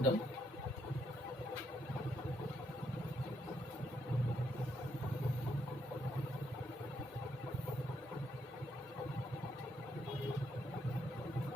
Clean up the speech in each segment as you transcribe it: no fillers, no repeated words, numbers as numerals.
Wisdom.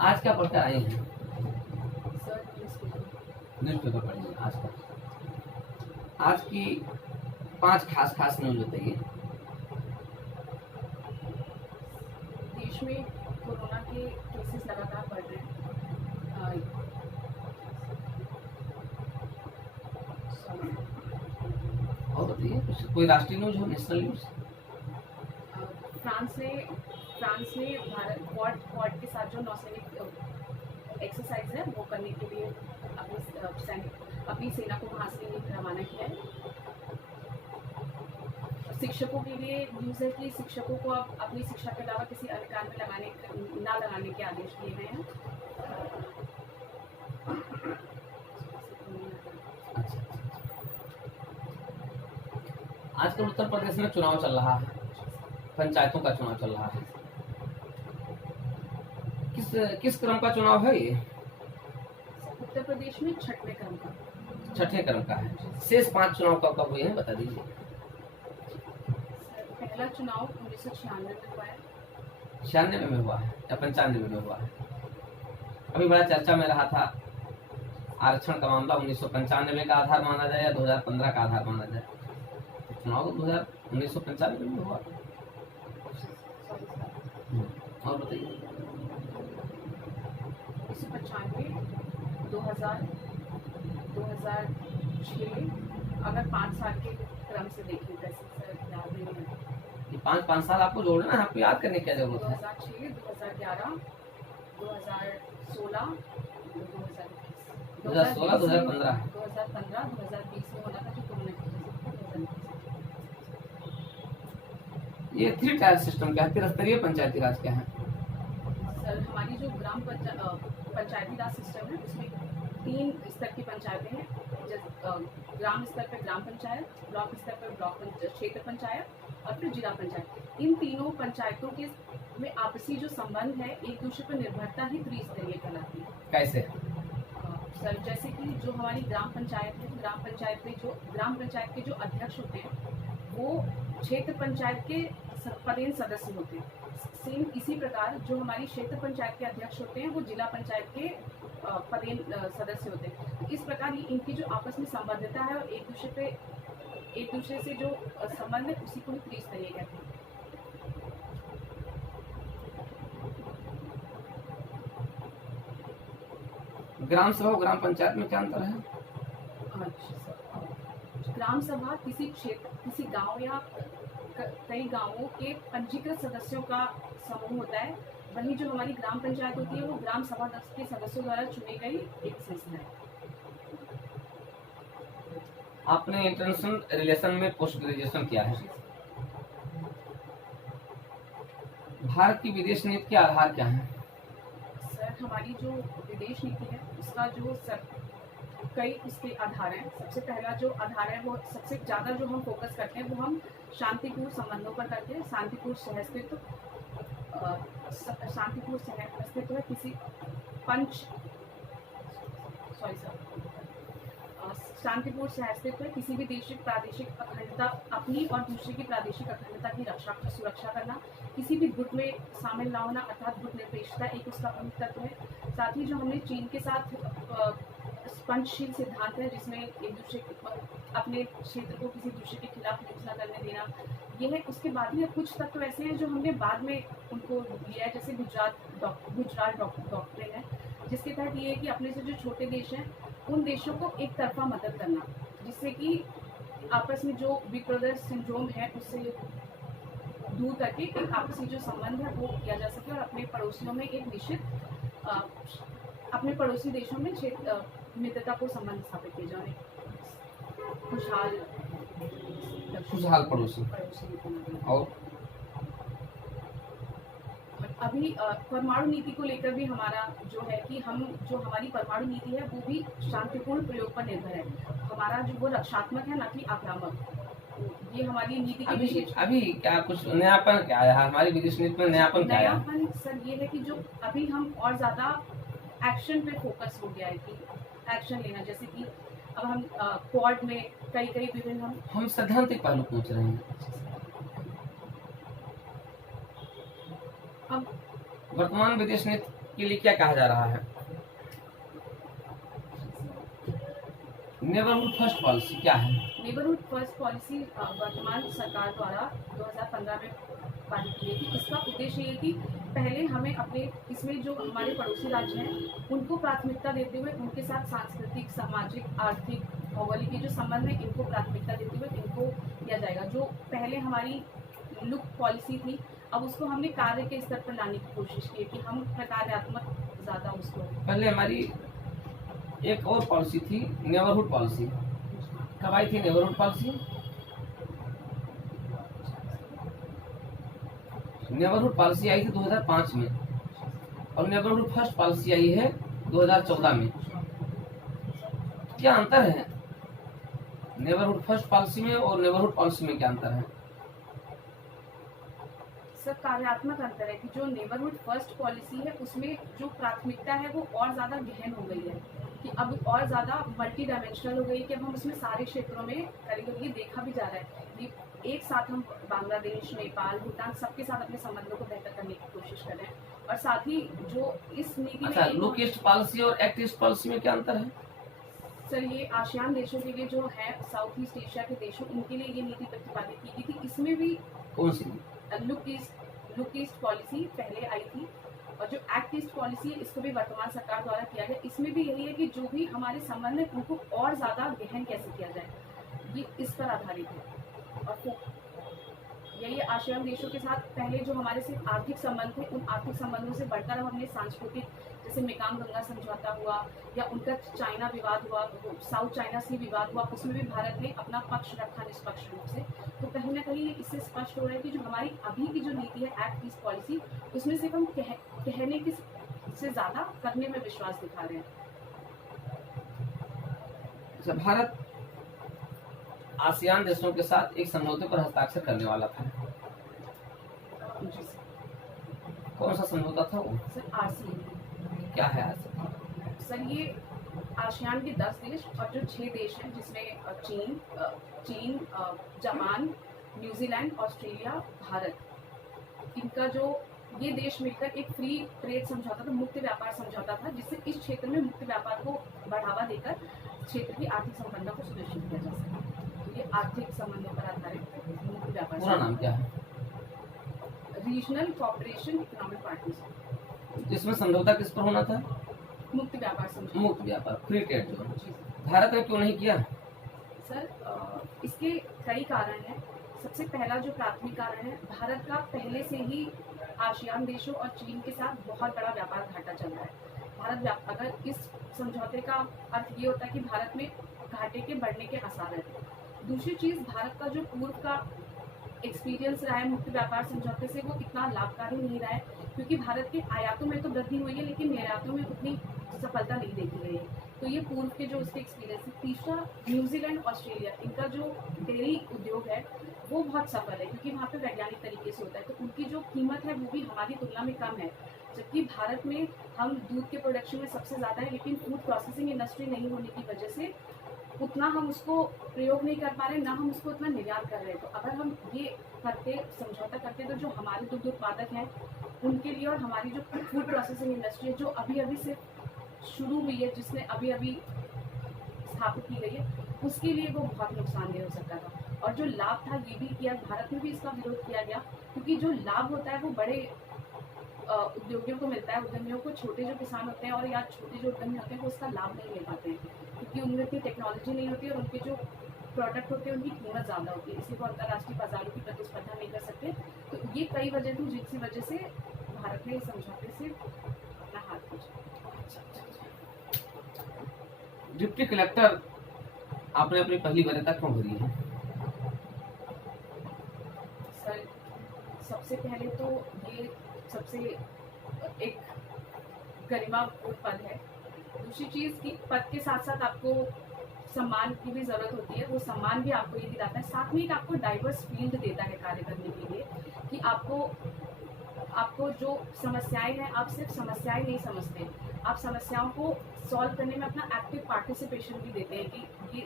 आज क्या पढ़कर आए हैं? न्यूज़पेपर पढ़िए आज का। आज की 5 खास न्यूज बताइए। देश में कोरोना के केसेस लगातार बढ़ रहे हैं। और बताइए कुछ, कोई राष्ट्रीय न्यूज हो, नेशनल न्यूज। फ्रांस ने भारत क्वाड के साथ जो नौसैनिक एक्सरसाइज है वो करने के लिए अपनी सेना को वहाँ से रवाना किया है। शिक्षकों के लिए न्यूज़ है कि शिक्षकों को अब अपनी शिक्षा के अलावा किसी अन्य कार्य में ना लगाने के आदेश दिए गए हैं। आजकल उत्तर प्रदेश में चुनाव चल रहा है, पंचायतों का चुनाव चल रहा है। किस क्रम का चुनाव है ये? उत्तर प्रदेश में छठे क्रम का है। शेष 5 चुनाव कब हुए हैं बता दीजिए। पहला चुनाव 1996 में हुआ है। 96 में हुआ है या 95 में हुआ है? अभी बड़ा चर्चा में रहा था आरक्षण का मामला 1995 का आधार माना जाए या 2015 का आधार माना जाए। तो चुनाव 1995 में हुआ। और बताइए। 1995, 2000, 2006 अगर 5 साल के क्रम से देखें वैसे सर याद नहीं है। ये 5 साल आपको जोड़ना है, आपको याद करने की क्या जरूरत है? 2006, 2011, 2016, 2016, 2015, 2020 में होना था जो कोरोना की वजह से। ये 3 टायर सिस्टम क्या है? 3 पंचायती राज क्या है? सर हमारी जो ग्राम पंचायती राज सिस्टम है उसमें 3 स्तर की पंचायतें हैं। ग्राम स्तर पर ग्राम पंचायत, ब्लॉक स्तर पर ब्लॉक क्षेत्र पंचायत और फिर जिला पंचायत। इन तीनों पंचायतों के में आपसी जो संबंध है एक दूसरे पर निर्भरता ही त्रिस्तरीय कहलाती है। कैसे? सर जैसे कि जो हमारी ग्राम पंचायत है, ग्राम पंचायत के जो अध्यक्ष होते हैं वो क्षेत्र पंचायत के पदेन सदस्य होते हैं। सेम इसी प्रकार जो हमारी क्षेत्र पंचायत के अध्यक्ष होते हैं वो जिला पंचायत के पदेन सदस्य होते हैं। इस प्रकार इनकी जो आपस में संबद्धता है और एक दूसरे से जो संबंध है उसी को ही त्रिस्तरीय कहते हैं। ग्राम सभा और ग्राम पंचायत में क्या अंतर है? ग्राम सभा किसी गांव या कई गांवों के पंजीकृत सदस्यों का समूह होता है। वहीं जो हमारी ग्राम पंचायत होती है वो ग्राम सभा के सदस्यों द्वारा चुनी गई एक संस्था है। आपने इंटरनेशनल रिलेशन में पोस्ट ग्रेजुएशन किया है। भारत की विदेश नीति के आधार क्या है? सर हमारी जो विदेश नीति है उसका जो कई उसके आधार हैं। सबसे पहला जो आधार है वो सबसे ज़्यादा जो हम फोकस करते हैं वो हम शांतिपूर्ण संबंधों पर करते हैं। शांतिपूर्ण सहअस्तित्व है किसी शांतिपूर्ण सहअस्तित्व है किसी भी देश की प्रादेशिक अखंडता, अपनी और दूसरे की प्रादेशिक अखंडता की सुरक्षा करना, किसी भी गुट में शामिल न होना अर्थात गुट निरपेक्षता एक उसका प्रमुख तत्व है। साथ ही जो हमने चीन के साथ पंचशील सिद्धांत है जिसमें एक दूसरे अपने क्षेत्र को किसी दूसरे के खिलाफ युद्ध न करने देना, ये है। उसके बाद में कुछ तत्व ऐसे हैं जो हमने बाद में उनको लिया है, जैसे गुजरात डॉक्ट्रिन है जिसके तहत ये है कि अपने से जो छोटे देश हैं उन देशों को एक तरफा मदद करना जिससे कि आपस में जो बिग ब्रदर सिंड्रोम है उससे दूर करके एक आपसी जो संबंध है वो किया जा सके और अपने पड़ोसियों में एक निश्चित अपने पड़ोसी देशों में मित्रता को संबंध स्थापित किए जाए। खुशहाल पड़ोसी। और अभी परमाणु नीति को लेकर भी हमारा जो है कि जो हमारी परमाणु नीति है वो भी शांतिपूर्ण प्रयोग पर निर्भर है। हमारा जो वो रक्षात्मक है ना कि आक्रामक। ये हमारी नीति की विशेष। अभी क्या कुछ नयापन क्या आया है हमारी विदेश नीति में? नयापन सर ये है कि जो अभी हम और ज्यादा एक्शन पे फोकस हो गया है कि एक्शन लेना, जैसे कि अब हम क्वाड में कई कई विभिन्न हम सैद्धांतिक पहलू पूछ रहे हैं। अब वर्तमान विदेश नीति के लिए क्या कहा जा रहा है? नेबरहुड फर्स्ट पॉलिसी क्या है? नेबरहुड फर्स्ट पॉलिसी वर्तमान सरकार द्वारा 2015 में पारित की गई थी। इसका उद्देश्य ये कि पहले हमें अपने इसमें जो हमारे पड़ोसी राज्य हैं उनको प्राथमिकता देते हुए उनके साथ सांस्कृतिक, सामाजिक, आर्थिक, भौगोलिक के जो संबंध है इनको प्राथमिकता देते हुए इनको किया जाएगा। जो पहले हमारी लुक पॉलिसी थी, अब उसको हमने कार्य के स्तर पर लाने की कोशिश की है कि हम प्रकार्यात्मक ज़्यादा उसको। पहले हमारी एक और पॉलिसी थी, नेबरहुड पॉलिसी। कब आई थी नेबरहुड पॉलिसी? नेबरहुड पॉलिसी आई थी 2005 में और नेबरहुड फर्स्ट पॉलिसी आई है 2014 में। क्या अंतर है नेबरहुड फर्स्ट पॉलिसी में और नेबरहुड पॉलिसी में? क्या अंतर है? सर, कार्यात्मक अंतर है कि जो नेबरहुड फर्स्ट पॉलिसी है उसमें जो प्राथमिकता है वो और ज़्यादा गहन हो गई है, कि अब और ज़्यादा मल्टी डायमेंशनल हो गई है कि अब हम उसमें सारे क्षेत्रों में करेंगे। ये देखा भी जा रहा है कि एक साथ हम बांग्लादेश, नेपाल, भूटान सबके साथ अपने संबंधों को बेहतर करने की कोशिश कर रहे हैं। और साथ ही जो इस नीति अच्छा, में लुक ईस्ट पॉलिसी और एक्ट ईस्ट पॉलिसी में क्या अंतर है? सर, ये आसियान देशों के लिए जो है, साउथ ईस्ट एशिया के देशों, उनके लिए ये नीति प्रतिपादित की गई थी। इसमें भी कौन सी? लुक ईस्ट पॉलिसी पहले आई थी और जो एक्ट ईस्ट पॉलिसी है इसको भी वर्तमान सरकार द्वारा किया गया। इसमें भी यही है कि जो भी हमारे संबंध है उनको और ज़्यादा गहन कैसे किया जाए, ये इस पर आधारित है। और यही आसियान देशों के साथ पहले जो हमारे सिर्फ आर्थिक संबंध थे, उन आर्थिक संबंधों से बढ़कर अब हमने सांस्कृतिक, जैसे मेकांग गंगा समझौता हुआ या उनका चाइना विवाद हुआ, साउथ चाइना सी विवाद हुआ, उसमें भी भारत ने अपना पक्ष रखा निष्पक्ष रूप से। तो कहीं ना कहीं इससे स्पष्ट हो रहा है कि जो हमारी अभी की जो नीति है एक्ट ईस्ट पॉलिसी, उसमें सिर्फ हम कहने की से ज़्यादा करने में विश्वास दिखा रहे हैं। अच्छा, भारत आसियान देशों के साथ एक समझौते पर हस्ताक्षर करने वाला था। कौन सा समझौता था वो? Sir, RCEP। क्या है RCEP? सर, ये आसियान के 10 देश और जो 6 देश हैं जिसमें चीन, जापान, न्यूजीलैंड, ऑस्ट्रेलिया, भारत, इनका जो ये देश मिलकर एक फ्री ट्रेड समझौता था, मुक्त व्यापार समझौता था, जिससे इस क्षेत्र में मुक्त व्यापार को बढ़ावा देकर क्षेत्र की आर्थिक संपन्नता को सुनिश्चित किया जा सके। तो ये आर्थिक संबंधों पर आधारित मुक्त व्यापार पूरा नाम क्या है? Regional cooperation economic partnership. इसमें समझौता किस पर होना था? मुक्त व्यापार समझौता। मुक्त व्यापार, फ्री ट्रेड जोन। भारत ने क्यों नहीं किया? सर, इसके कई कारण हैं। सबसे पहला जो प्राथमिक कारण है, भारत का पहले से ही आसियान देशों और चीन के साथ बहुत बड़ा व्यापार घाटा चल रहा है। अगर इस समझौते का अर्थ ये होता है कि भारत में घाटे के बढ़ने के आसार है। दूसरी चीज़, भारत का जो पूर्व का एक्सपीरियंस रहा है मुक्त व्यापार समझौते से, वो इतना लाभकारी नहीं रहा है, क्योंकि भारत के आयातों में तो वृद्धि हुई है लेकिन निर्यातों में उतनी सफलता नहीं देखी गई है। तो ये पूर्व के जो उसके एक्सपीरियंस है। तीसरा, न्यूजीलैंड, ऑस्ट्रेलिया, इनका जो डेयरी उद्योग है वो बहुत सफल है, क्योंकि वहाँ पे वैज्ञानिक तरीके से होता है, तो उनकी जो कीमत है वो भी हमारी तुलना में कम है। जबकि भारत में हम दूध के प्रोडक्शन में सबसे ज़्यादा है, लेकिन फूड प्रोसेसिंग इंडस्ट्री नहीं होने की वजह से उतना हम उसको प्रयोग नहीं कर पा रहे, ना हम उसको उतना निर्यात कर रहे हैं। तो अगर हम ये समझौता करते तो जो हमारे दुग्ध उत्पादक हैं उनके लिए, और हमारी जो फूड प्रोसेसिंग इंडस्ट्री है जो अभी अभी से शुरू हुई है, जिसने अभी अभी स्थापित की गई है, उसके लिए वो बहुत नुकसानदेह हो सकता था। और जो लाभ था ये भी किया, भारत में भी इसका विरोध किया गया, क्योंकि जो लाभ होता है वो बड़े उद्योगियों को मिलता है। उद्यमियों को, छोटे जो किसान होते हैं और या छोटे जो उद्यमी होते हैं वो उसका लाभ नहीं ले पाते हैं, क्योंकि उनमें इतनी टेक्नोलॉजी नहीं होती और उनके जो प्रोडक्ट होते हैं उनकी कीमत ज़्यादा होती है, इसलिए वो अंतर्राष्ट्रीय बाजारों की प्रतिस्पर्धा नहीं कर सकते। तो ये कई वजह थी जिसकी वजह से भारत ने इस समझौते से अपना हाथ खींचा। डिप्टी कलेक्टर आपने अपनी पहली वरीयता क्यों भरी है? सर, सबसे पहले तो ये सबसे एक गरिमापूर्ण पद है। दूसरी चीज़ कि पद के साथ साथ आपको सम्मान की भी ज़रूरत होती है, वो सम्मान भी आपको ये दिलाता है। साथ में एक आपको डाइवर्स फील्ड देता है कार्य करने के लिए, कि आपको जो समस्याएं हैं आप सिर्फ समस्याएं नहीं समझते, आप समस्याओं को सॉल्व करने में अपना एक्टिव पार्टिसिपेशन भी देते हैं कि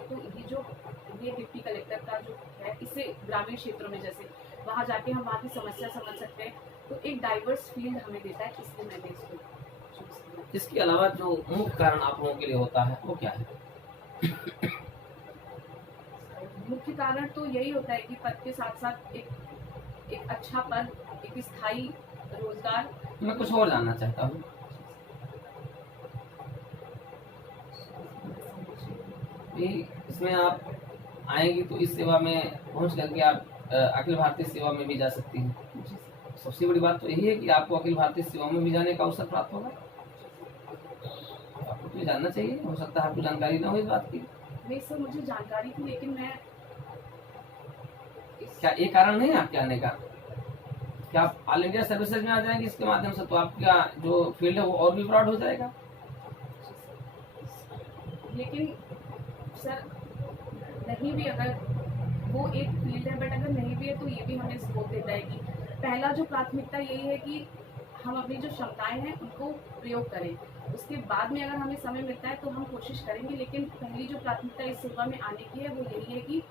ये डिप्टी कलेक्टर का जो है, इससे ग्रामीण क्षेत्रों में जैसे वहाँ जाके हम वहाँ की समस्या समझ सकते हैं, तो एक डाइवर्स फील्ड हमें देता है, इसलिए मैंने इसको चूज किया। इसके अलावा जो मुख्य कारण आप लोगों के लिए होता है वो क्या है? मुख्य कारण तो यही होता है कि पद के साथ साथ एक अच्छा पद, एक स्थायी रोजगार। मैं कुछ और जानना चाहता हूँ। इसमें आप आएंगी तो इस सेवा में पहुंच करके आप अखिल भारतीय सेवा में भी जा सकती हैं। सबसे बड़ी बात तो यही है कि आपको अखिल भारतीय सेवा में भी जाने का अवसर प्राप्त होगा। आपको तो जानना चाहिए, हो सकता है आपको जानकारी ना हो इस बात की। नहीं सर, मुझे जानकारी थी, लेकिन मैं क्या ये कारण नहीं है आपके आने का? क्या आप ऑल इंडिया सर्विसेज में आ जाएंगे इसके माध्यम से, तो आपका जो फील्ड है वो और भी ब्रॉड हो जाएगा। लेकिन सर नहीं भी, अगर वो एक फील्ड है, बट अगर नहीं भी है तो ये भी हमें स्कोप देता है कि पहला जो प्राथमिकता यही है कि हम अपनी जो क्षमताएं हैं उनको प्रयोग करें। उसके बाद में अगर हमें समय मिलता है तो हम कोशिश करेंगे, लेकिन पहली जो प्राथमिकता इस सेवा में आने की है वो यही है कि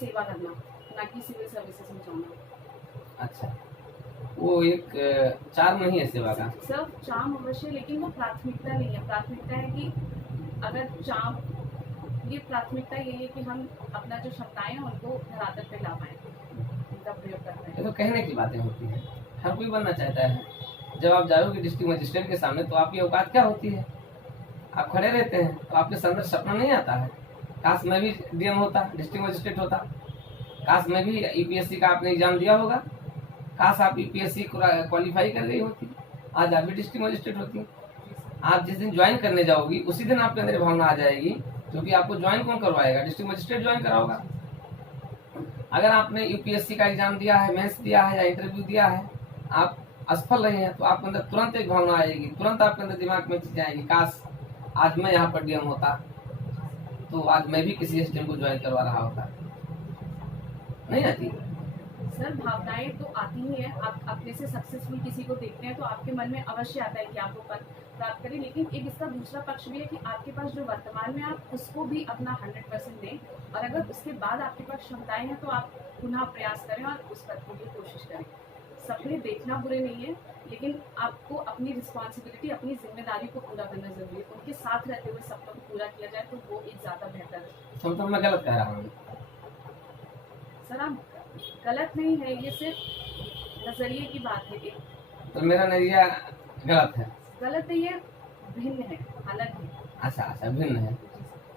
सेवा करना, ना कि सिविल सर्विसेज में जाना। अच्छा, वो एक चार्म नहीं है सेवा का? सिर्फ चार्म अवश्य, लेकिन वो प्राथमिकता नहीं है। प्राथमिकता है कि अगर चार्म, ये प्राथमिकता यही है कि हम अपना जो क्षमताएं हैं उनको धरातल पे ला पाए, उनका प्रयोग कर पाए। ये तो कहने की बातें होती है, हर कोई बनना चाहता है। जब आप जाओगे डिस्ट्रिक्ट मजिस्ट्रेट के सामने तो आपकी औकात क्या होती है? आप खड़े रहते हैं तो आपके अंदर सपना नहीं आता है, काश मैं भी डीएम होता, डिस्ट्रिक्ट मजिस्ट्रेट होता, काश मैं भी यूपीएससी का आपने एग्जाम दिया होगा, काश आप यूपीएससी क्वालिफाई कर गई होती, आज आप भी डिस्ट्रिक्ट मजिस्ट्रेट होती। आप जिस दिन ज्वाइन करने जाओगी उसी दिन आपके अंदर भावना आ जाएगी, क्योंकि आपको ज्वाइन कौन करवाएगा? डिस्ट्रिक्ट मजिस्ट्रेट ज्वाइन कराओगा। अगर आपने यूपीएससी का एग्जाम दिया है, मेंस दिया है या इंटरव्यू दिया है, आप असफल रहे हैं, तो आपके अंदर तुरंत एक भावना आएगी, तुरंत आपके अंदर दिमाग में चीजें आएगी, काश आज मैं यहाँ पर डीएम होता तो आज मैं भी किसी एसडीएम को ज्वाइन करवा रहा होता। नहीं आती सर, भावनाएं तो आती ही है। आप अपने से सक्सेसफुल किसी को देखते हैं तो आपके मन में अवश्य आता है कि आप वो पद प्राप्त करें, लेकिन एक इसका दूसरा पक्ष भी है कि आपके पास जो वर्तमान में आप उसको भी अपना 100% दें, और अगर उसके बाद आपके पास क्षमताएं हैं तो आप पुनः प्रयास करें और उस पद के लिए कोशिश करें। सपने देखना बुरे नहीं है, लेकिन आपको अपनी रिस्पॉन्सिबिलिटी, अपनी जिम्मेदारी को पूरा करना जरूरी है। उनके साथ रहते हुए सपनों को पूरा किया जाए तो वो एक ज्यादा बेहतर है। तो मैं गलत कह रहा हूँ? सर आप गलत नहीं है, ये सिर्फ नजरिए की बात है कि तो मेरा नजरिया गलत है? गलत है, ये भिन्न है, अलग है। अच्छा, भिन्न है,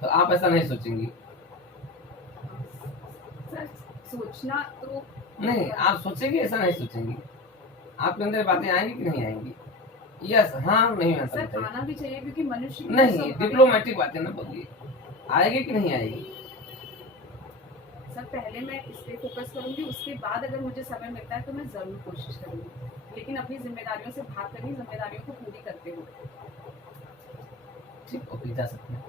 तो आप ऐसा नहीं सोचेंगी? सर सोचना तो नहीं, आप सोचेंगे, ऐसा नहीं सोचेंगी? आपके अंदर बातें आएंगी कि नहीं आएंगी? यस, हाँ, नहीं आना सर आना भी चाहिए, क्योंकि मनुष्य की नहीं, स्वाभाविक- डिप्लोमेटिक बातें ना बोलिए, आएगी कि नहीं आएगी? सर पहले मैं इस पे फोकस करूंगी, उसके बाद अगर मुझे समय मिलता है तो मैं जरूर कोशिश करूंगी, लेकिन अपनी जिम्मेदारियों से भाग कर ही जिम्मेदारियों को पूरी करते हुए। ठीक, ओके, जा सकते हैं।